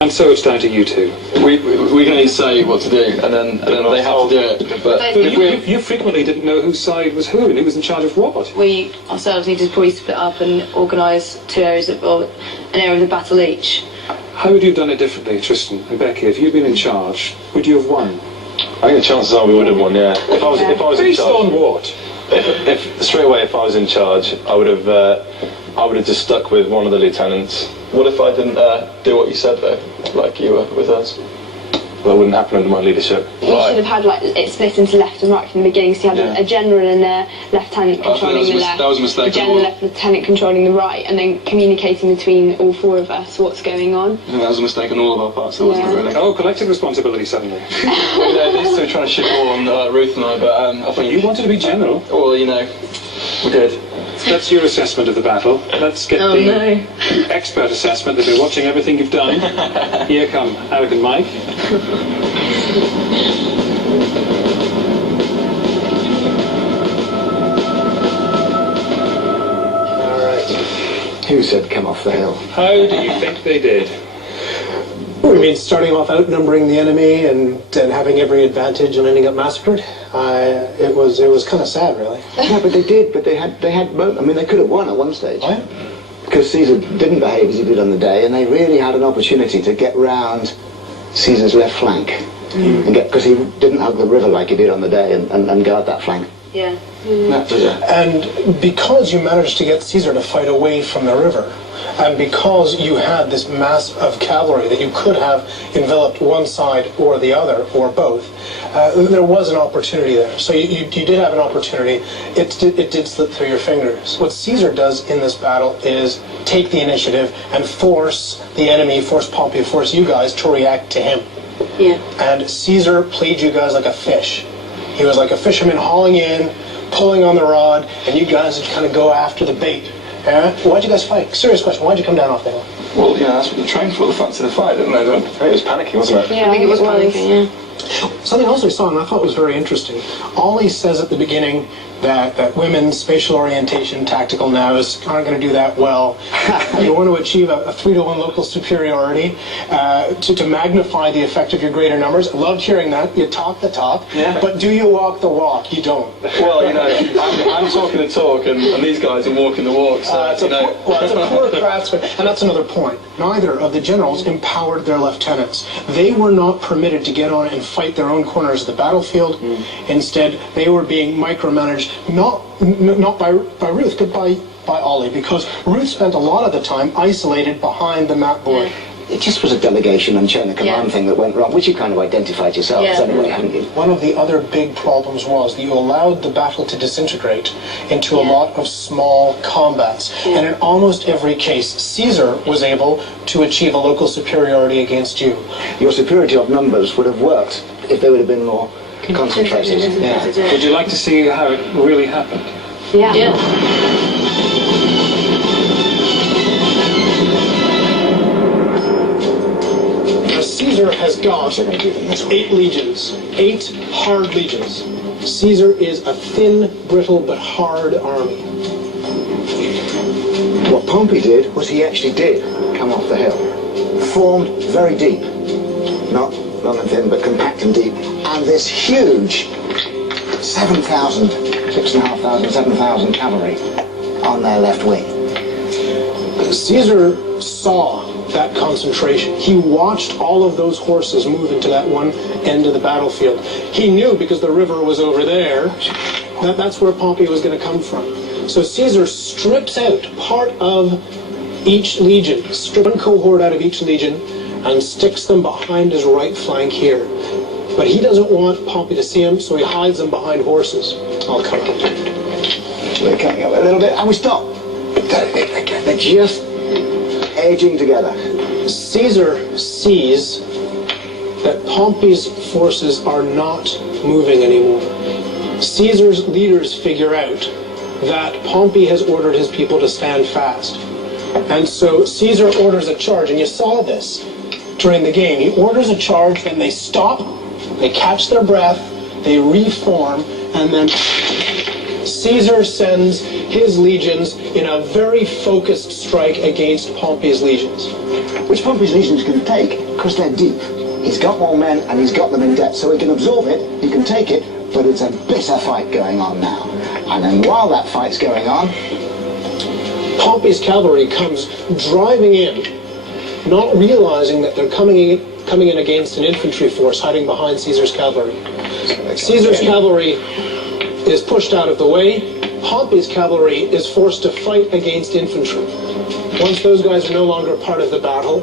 And so it's down to you two. We can only say what to do, and then they have to do it. But you frequently didn't know whose side was who and who was in charge of what. We ourselves need to probably split up and organise two areas or an area of the battle each. How would you have done it differently, Tristan and Becky? If you'd been in charge, would you have won? I think the chances are we would have won. Yeah. If I was in charge. Based on what? If straight away, if I was in charge, I would have just stuck with one of the lieutenants. what if I didn't do what you said though, like you were with us? Well, it wouldn't happen under my leadership. You should have had it split into left and right from the beginning, so you had a general and a lieutenant controlling the left, that was a mistake. a general left lieutenant controlling the right, and then communicating between all four of us what's going on. I think that was a mistake on all of our parts, wasn't it, really? Oh, collective responsibility suddenly. These two were trying to ship all on Ruth and I, but I think... You wanted to be general. Well, you know, we did. That's your assessment of the battle. Let's get the expert assessment. They've been watching everything you've done. Here come Alec and Mike. All right. Who said come off the hill? How do you think they did? Well, you mean starting off outnumbering the enemy and having every advantage and ending up massacred? It was kind of sad, really. Yeah, but they did. But they had. I mean, they could have won at one stage. Oh, yeah? Because Caesar didn't behave as he did on the day, and they really had an opportunity to get round Caesar's left flank, and because he didn't hug the river like he did on the day, and guard that flank. Yeah. That was it. And because you managed to get Caesar to fight away from the river, and because you had this mass of cavalry that you could have enveloped one side or the other, or both, there was an opportunity there. So you did have an opportunity. It did slip through your fingers. What Caesar does in this battle is take the initiative and force the enemy, force Pompey, force you guys to react to him. Yeah. And Caesar played you guys like a fish. He was like a fisherman hauling in, pulling on the rod, and you guys would kind of go after the bait. Yeah? Why'd you guys fight? Serious question. Why'd you come down off the hill? Well, yeah, that's what they trained for, the fancy the fight, didn't they? I think it was panicking, wasn't it? Yeah, I think it was panicking, yeah. Something else we saw, and I thought was very interesting. Ollie says at the beginning that women's spatial orientation, tactical nous aren't going to do that well. You want to achieve a 3-to-1 local superiority to magnify the effect of your greater numbers. I loved hearing that. You talk the talk, but do you walk the walk? You don't. Well, you know, I'm talking the talk, and these guys are walking the walk, so, it's a poor craftsman, and that's another point. Neither of the generals empowered their lieutenants. They were not permitted to get on and fight their own corners of the battlefield. Instead, they were being micromanaged, not by Ruth, but by Ollie, because Ruth spent a lot of the time isolated behind the map board. It just was a delegation and chain of command thing that went wrong, which you kind of identified yourselves anyway, hadn't you? One of the other big problems was that you allowed the battle to disintegrate into a lot of small combats. And in almost every case, Caesar was able to achieve a local superiority against you. Your superiority of numbers would have worked if they would have been more concentrated. Yeah. Would you like to see how it really happened? Yeah. Caesar has got 8 legions, 8 hard legions. Caesar is a thin, brittle, but hard army. What Pompey did was he actually did come off the hill. Formed very deep. Not long and thin, but compact and deep. And this huge 7,000, 6,500, 7,000 cavalry on their left wing. Caesar saw that concentration. He watched all of those horses move into that one end of the battlefield. He knew, because the river was over there, that that's where Pompey was going to come from. So Caesar strips out part of each legion, strips one cohort out of each legion, and sticks them behind his right flank here. But he doesn't want Pompey to see him, so he hides them behind horses. I'll come out. We're coming up a little bit, and we stop. They're just edging together. Caesar sees that Pompey's forces are not moving anymore. Caesar's leaders figure out that Pompey has ordered his people to stand fast. And so Caesar orders a charge, and you saw this during the game. He orders a charge, then they stop, they catch their breath, they reform, and then Caesar sends his legions in a very focused strike against Pompey's legions. Which Pompey's legions can take, because they're deep. He's got more men and he's got them in depth, so he can absorb it, he can take it, but it's a bitter fight going on now. And then while that fight's going on, Pompey's cavalry comes driving in, not realizing that they're coming in against an infantry force hiding behind Caesar's cavalry. Caesar's cavalry is pushed out of the way. Pompey's cavalry is forced to fight against infantry. Once those guys are no longer part of the battle,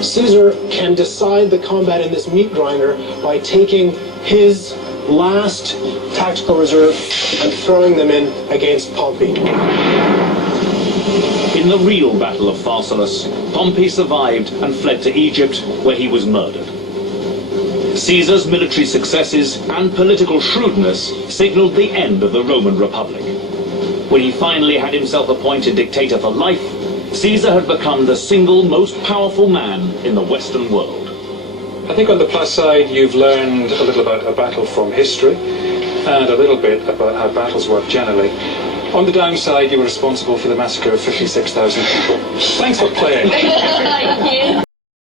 Caesar can decide the combat in this meat grinder by taking his last tactical reserve and throwing them in against Pompey. In the real Battle of Pharsalus, Pompey survived and fled to Egypt, where he was murdered. Caesar's military successes and political shrewdness signaled the end of the Roman Republic. When he finally had himself appointed dictator for life, Caesar had become the single most powerful man in the Western world. I think on the plus side, you've learned a little about a battle from history and a little bit about how battles work generally. On the downside, you were responsible for the massacre of 56,000 people. Thanks for playing. Thank you.